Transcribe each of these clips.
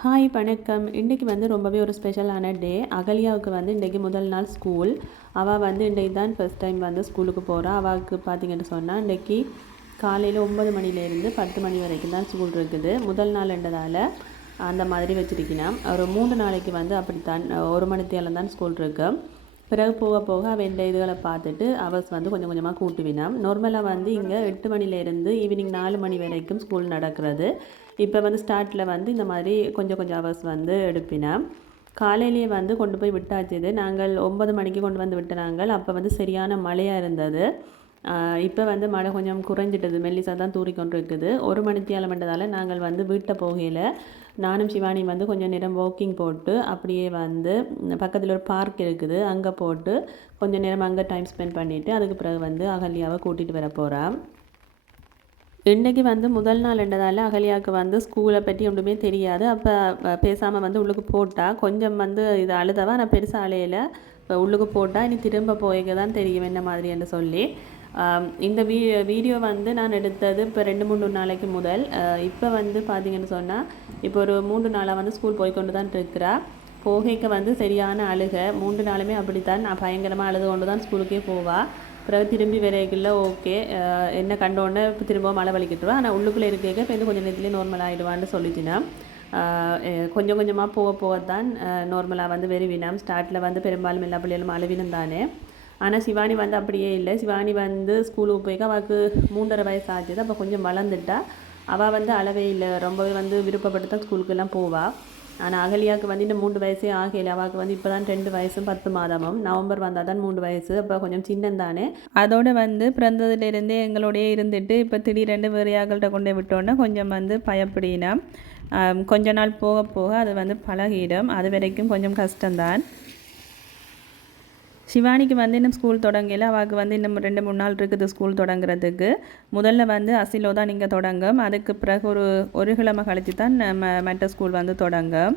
Hi வணக்கம். இன்றைக்கி வந்து ரொம்பவே ஒரு ஸ்பெஷலான டே. அகல்யாவுக்கு வந்து இன்றைக்கி முதல் நாள் ஸ்கூல். அவள் வந்து இன்றைக்கி தான் ஃபஸ்ட் டைம் வந்து ஸ்கூலுக்கு போகிறா. அவளுக்கு பார்த்திங்கன்னு சொன்னால் இன்றைக்கி காலையில் 9 மணிலேருந்து 10 மணி வரைக்கும் தான் ஸ்கூல் இருக்குது. முதல் நாள்ன்றதால் அந்த மாதிரி வச்சுருக்கினான். ஒரு 3 நாளைக்கு வந்து அப்படித்தான் 1 மணித்தேலம் தான் ஸ்கூல் இருக்கு. பிறகு போக போக அவள் இந்த இதுகளை பார்த்துட்டு அவர்ஸ் வந்து கொஞ்சம் கொஞ்சமாக கூட்டுவினான். நார்மலாக வந்து இங்கே 8 மணிலேருந்து ஈவினிங் 4 மணி வரைக்கும் ஸ்கூல் நடக்கிறது. இப்போ வந்து ஸ்டார்ட்டில் வந்து இந்த மாதிரி கொஞ்சம் கொஞ்சம் அவர்ஸ் வந்து எடுப்பினேன். காலையிலேயே வந்து கொண்டு போய் விட்டாச்சுது. நாங்கள் 9 மணிக்கு கொண்டு வந்து விட்டுனாங்கள். அப்போ வந்து சரியான மழையாக இருந்தது. இப்போ வந்து மழை கொஞ்சம் குறைஞ்சிட்டது, மெல்லிசாக தான் தூறிக்கொண்டு இருக்குது. 1 மணித்தியாலம்ன்றதால் நாங்கள் வந்து வீட்டை போகையில் நானும் சிவானி வந்து கொஞ்சம் நேரம் வாக்கிங் போட்டு அப்படியே வந்து பக்கத்தில் ஒரு பார்க் இருக்குது, அங்கே போட்டு கொஞ்சம் நேரம் அங்கே டைம் ஸ்பெண்ட் பண்ணிவிட்டு அதுக்கு பிறகு வந்து அகல்யாவை கூட்டிகிட்டு வர போகிறேன். இன்றைக்கி வந்து முதல் நாள்ன்றதால அகல்யாவுக்கு வந்து ஸ்கூலை பற்றி ஒன்றுமே தெரியாது. அப்போ பேசாமல் வந்து உள்ளுக்கு போட்டால் கொஞ்சம் வந்து இது அழுதவா. நான் பெருசாக அலையில் உள்ளுக்கு போட்டால் இனி திரும்ப போய்க்க தான் தெரியும் என்ன மாதிரி என்று சொல்லி இந்த வீடியோ வந்து நான் எடுத்தது இப்போ 2-3 நாளைக்கு முதல். இப்போ வந்து பார்த்திங்கன்னு சொன்னால் இப்போ ஒரு 3 நாளாக வந்து ஸ்கூல் போய்கொண்டு தான் இருக்கிறா. போகைக்கு வந்து சரியான அழுகை 3 நாளுமே அப்படித்தான். நான் பயங்கரமாக அழுது கொண்டு தான் ஸ்கூலுக்கே போவாள். பிறகு திரும்பி வரைக்குள்ள ஓகே என்ன கண்டோன்னே இப்போ திரும்ப மழை வலிக்கிட்டுருவா. ஆனால் உள்ளுக்குள்ளே இருக்க இப்போ வந்து கொஞ்சம் நேரத்துலேயே நார்மல் ஆகிடுவான்னு சொல்லிட்டினா. கொஞ்சம் கொஞ்சமாக போக போகத்தான் நார்மலாக வந்து வெறுவினாம். ஸ்டார்ட்டில் வந்து பெரும்பாலும் எல்லா பிள்ளைகளும் அழுவினும் தானே. ஆனால் சிவானி வந்து அப்படியே இல்லை. சிவானி வந்து ஸ்கூலுக்கு போய்க்க அவளுக்கு 3.5 வயசு ஆச்சுது. அப்போ கொஞ்சம் வளர்ந்துட்டா. அவள் வந்து அளவே இல்லை, ரொம்பவே வந்து விருப்பப்பட்டு தான் ஸ்கூலுக்கெல்லாம் போவாள். ஆனால் அகல்யாவுக்கு வந்து இந்த 3 வயசே ஆகலை. அவளுக்கு வந்து இப்போ தான் 2 வயசும் 10 மாதமும். நவம்பர் வந்தால் தான் 3 வயசு. அப்போ கொஞ்சம் சின்னந்தானே. அதோடு வந்து பிறந்ததுலேருந்தே எங்களோடய இருந்துட்டு இப்போ திடீரெண்டு வேறு யாக்கள்கிட்ட கொண்டு விட்டோன்னா கொஞ்சம் வந்து பயப்படினா. கொஞ்ச நாள் போக போக அது வந்து பழகிடும். அது வரைக்கும் கொஞ்சம் கஷ்டம்தான். சிவானிக்கு வந்து இன்னும் ஸ்கூல் தொடங்கல. அவளுக்கு வந்து இன்னும் 2-3 நாள் இருக்குது ஸ்கூல் தொடங்குறதுக்கு. முதல்ல வந்து அசிலோ தான் இங்கே தொடங்கும். அதுக்கு பிறகு ஒரு கிழமை கழித்து தான் மற்ற ஸ்கூல் வந்து தொடங்கும்.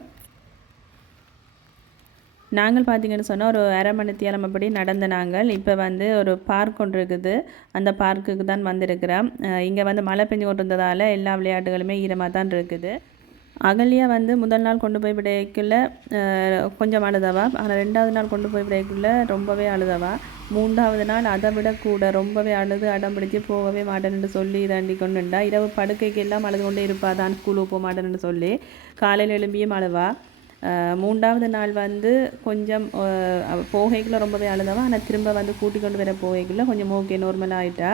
நாங்கள் பார்த்திங்கன்னு சொன்னால் ஒரு அரை மணித்தியாலம் அப்படி நடந்த நாங்கள் இப்போ வந்து ஒரு பார்க் ஒன்று இருக்குது. அந்த பார்க்குக்கு தான் வந்திருக்கிறோம். இங்கே வந்து மழை பெஞ்சு கொண்டு இருந்ததால் எல்லா விளையாட்டுகளுமே ஈரமாக தான் இருக்குது. அகல்யா வந்து முதல் நாள் கொண்டு போய் விடைக்குள்ள கொஞ்சம் அழுதவா. ஆனால் 2வது நாள் கொண்டு போய் விடைக்குள்ள ரொம்பவே அழுதவா. 3வது நாள் அதை விட கூட ரொம்பவே அழுது அடம் பிடிச்சி போகவே மாட்டேன்னு சொல்லி தாண்டி கொண்டுண்டா. இரவு படுக்கைக்கு எல்லாம் அழுது கொண்டே இருப்பா தான் ஸ்கூலுக்கு போக மாட்டேன்னு சொல்லி. காலையில் எழும்பியும் அழுவா. 3வது நாள் வந்து கொஞ்சம் போகைக்குள்ள ரொம்பவே அழுதவா. ஆனால் திரும்ப வந்து கூட்டி கொண்டு வர போகைக்குள்ள கொஞ்சம் ஓகே நார்மல் ஆகிட்டா.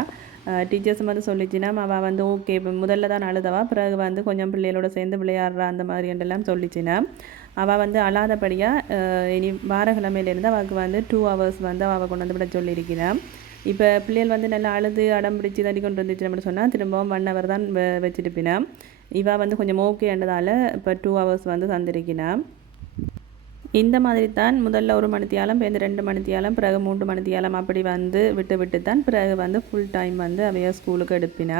டீச்சர்ஸும் வந்து சொல்லிச்சுன்னா அவள் வந்து ஓகே இப்போ முதல்ல தான் அழுதவா, பிறகு வந்து கொஞ்சம் பிள்ளைகளோட சேர்ந்து விளையாடுறா அந்த மாதிரி என்றெல்லாம் சொல்லிச்சுன்னா. அவள் வந்து அழாதபடியாக இனி வாரக்கிழமையிலேருந்து அவளுக்கு வந்து 2 hours வந்து அவள் கொண்டு வந்து விட சொல்லியிருக்கிறான். இப்போ பிள்ளைகள் வந்து நல்லா அழுது அடம் பிடிச்சி தடி கொண்டு வந்துச்சு அப்படின்னு சொன்னால் திரும்பவும் 1 hour தான் வச்சுட்டுப்பினா. இவள் வந்து கொஞ்சம் ஓகேன்றதால இப்போ 2 hours வந்து தந்திருக்கிறான். இந்த மாதிரி தான் முதல்ல 1 மணித்தியாலம், பிறகு 2 மணித்தியாலம், பிறகு 3 மணித்தியாலம் அப்படி வந்து விட்டு தான் பிறகு வந்து ஃபுல் டைம் வந்து அவைய ஸ்கூலுக்கு எடுப்பினா.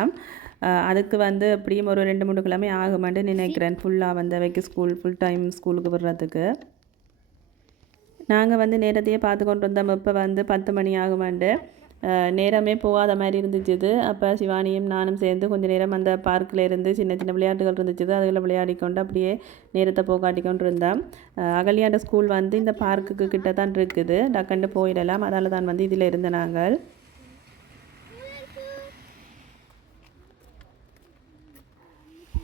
அதுக்கு வந்து அப்படியும் ஒரு 2-3 கிழமை ஆகுமான்னு நினைக்கிறேன் ஃபுல்லாக வந்து அவைக்கு ஃபுல் டைம் ஸ்கூலுக்கு விடுறதுக்கு. நாங்கள் வந்து நேரத்தையே பார்த்து கொண்டு வந்தோம். இப்போ வந்து 10 மணி ஆகுமாண்டு நேரமே போகாத மாதிரி இருந்துச்சு. அப்போ சிவானியும் நானும் சேர்ந்து கொஞ்சம் நேரம் அந்த பார்க்கில் இருந்து சின்ன சின்ன விளையாட்டுகள் இருந்துச்சு. அதில் விளையாடிக்கொண்டு அப்படியே நேரத்தை போக்காட்டிக்கொண்டு இருந்தோம். அகல்யாண்ட ஸ்கூல் வந்து இந்த பார்க்குக்கு கிட்ட தான் இருக்குது. டக்குண்டு போயிடலாம். அதால் தான் வந்து இதில் இருந்த நாங்கள்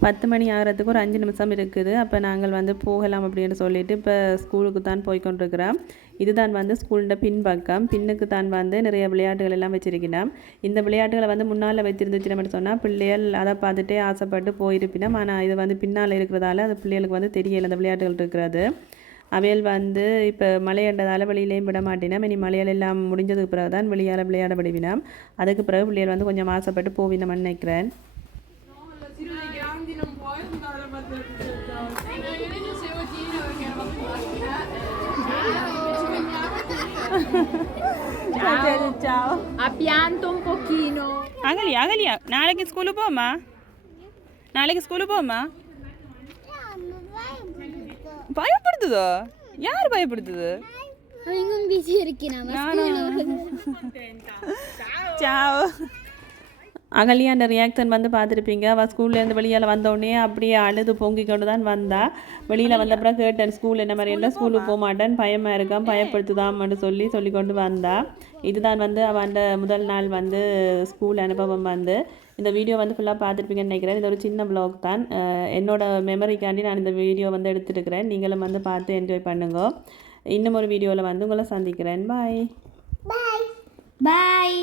10 மணி ஆகிறதுக்கு ஒரு 5 நிமிஷம் இருக்குது. அப்போ நாங்கள் வந்து போகலாம் அப்படின்னு சொல்லிட்டு இப்போ ஸ்கூலுக்கு தான் போய்கொண்டிருக்கிறோம். இதுதான் வந்து ஸ்கூலோட பின்பக்கம். பின்னுக்கு தான் வந்து நிறைய விளையாட்டுகள் எல்லாம் வச்சிருக்கிறோம். இந்த விளையாட்டுகளை வந்து முன்னால் வச்சிருந்துச்சு அப்படின்னு சொன்னால் பிள்ளைகள் அதை பார்த்துட்டே ஆசைப்பட்டு போயிருப்பினோம். ஆனால் இது வந்து பின்னால் இருக்கிறதால அது பிள்ளைகளுக்கு வந்து தெரியலை அந்த விளையாட்டுகள் இருக்கிறது. அவையல் வந்து இப்போ மழையன்றதால வெளியிலேயும் விட மாட்டினோம். இனி மழையால் எல்லாம் முடிஞ்சதுக்கு பிறகு தான் வெளியால் விளையாட விடுவினோம். அதுக்கு பிறகு பிள்ளைகள் வந்து கொஞ்சம் ஆசைப்பட்டு போவினோம்னு நினைக்கிறேன். Ciao. Ha pianto un pochino. Agalia, நாளைக்கு ஸ்கூலுக்கு போமா? நாளைக்கு ஸ்கூலுக்கு போமா? பயப்படுதோ? யார் பயப்படுது? அவங்களும் பிஸி இருக்கேன். Ciao. அகல்யாண்ட ரியாக்ஷன் வந்து பார்த்துருப்பீங்க. அவள் ஸ்கூல்லேருந்து வெளியால் வந்தோடனே அப்படியே அழுது பொங்கி கொண்டு தான் வந்தா. வெளியில் வந்த அப்புறம் கேட்டேன் ஸ்கூல் என்ன மாதிரி இருந்தால் ஸ்கூலுக்கு போக மாட்டேன், பயமாக இருக்கான், பயப்படுத்துதான்னு சொல்லி கொண்டு வந்தா. இதுதான் வந்து அவன் முதல் நாள் வந்து ஸ்கூல் அனுபவம் வந்து. இந்த வீடியோ வந்து ஃபுல்லாக பார்த்துருப்பீங்கன்னு நினைக்கிறேன். இது ஒரு சின்ன ப்ளாக் தான். என்னோட மெமரிக்காண்டி நான் இந்த வீடியோ வந்து எடுத்துருக்கிறேன். நீங்களும் வந்து பார்த்து என்ஜாய் பண்ணுங்க. இன்னும் ஒரு வீடியோவில் வந்து உங்களை சந்திக்கிறேன். பாய் பாய்.